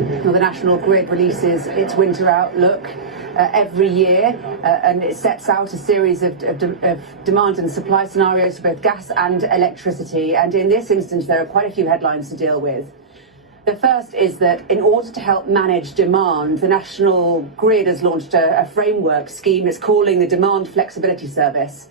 Well, the National Grid releases its winter outlook every year, and it sets out a series of demand and supply scenarios for both gas and electricity. And in this instance, there are quite a few headlines to deal with. The first is that in order to help manage demand, the National Grid has launched a framework scheme it's calling the Demand Flexibility Service,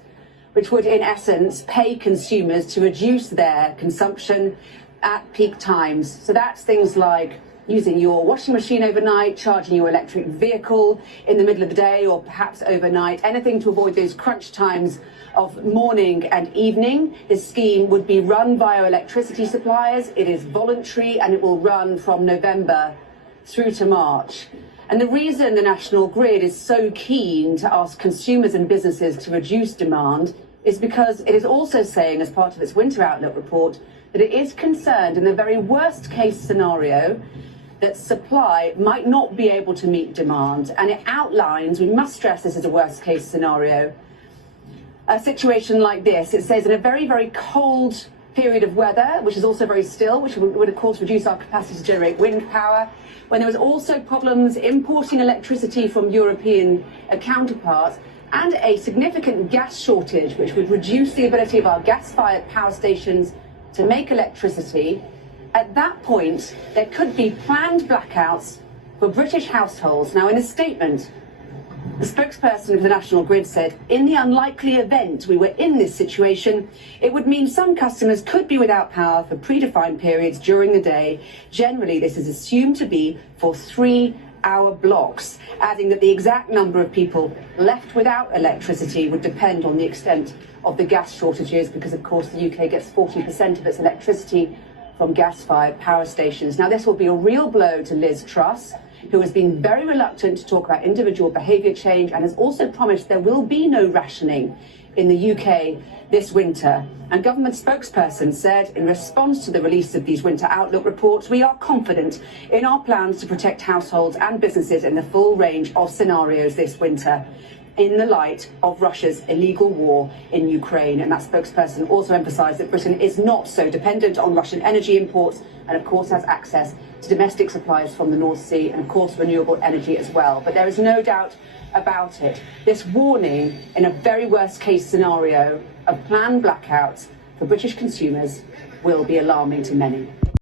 which would in essence pay consumers to reduce their consumption at peak times. So that's things like using your washing machine overnight, charging your electric vehicle in the middle of the day or perhaps overnight, anything to avoid those crunch times of morning and evening. This scheme would be run via electricity suppliers. It is voluntary and it will run from November through to March. And the reason the National Grid is so keen to ask consumers and businesses to reduce demand is because it is also saying, as part of its Winter Outlook report, that it is concerned in the very worst case scenario that supply might not be able to meet demand. And it outlines, we must stress this as a worst case scenario, a situation like this. It says in a very, very cold period of weather, which is also very still, which would of course reduce our capacity to generate wind power, when there was also problems importing electricity from European counterparts, and a significant gas shortage, which would reduce the ability of our gas-fired power stations to make electricity. At that point, there could be planned blackouts for British households. Now, in a statement, the spokesperson of the National Grid said, in the unlikely event we were in this situation, it would mean some customers could be without power for predefined periods during the day. Generally, this is assumed to be for 3-hour blocks, adding that the exact number of people left without electricity would depend on the extent of the gas shortages, because, of course, the UK gets 40% of its electricity from gas-fired power stations. Now, this will be a real blow to Liz Truss, who has been very reluctant to talk about individual behaviour change and has also promised there will be no rationing in the UK this winter. And government spokesperson said, in response to the release of these winter outlook reports, we are confident in our plans to protect households and businesses in the full range of scenarios this winter, in the light of Russia's illegal war in Ukraine. And that spokesperson also emphasised that Britain is not so dependent on Russian energy imports and, of course, has access to domestic supplies from the North Sea and, of course, renewable energy as well. But there is no doubt about it. This warning, in a very worst-case scenario of planned blackouts for British consumers, will be alarming to many.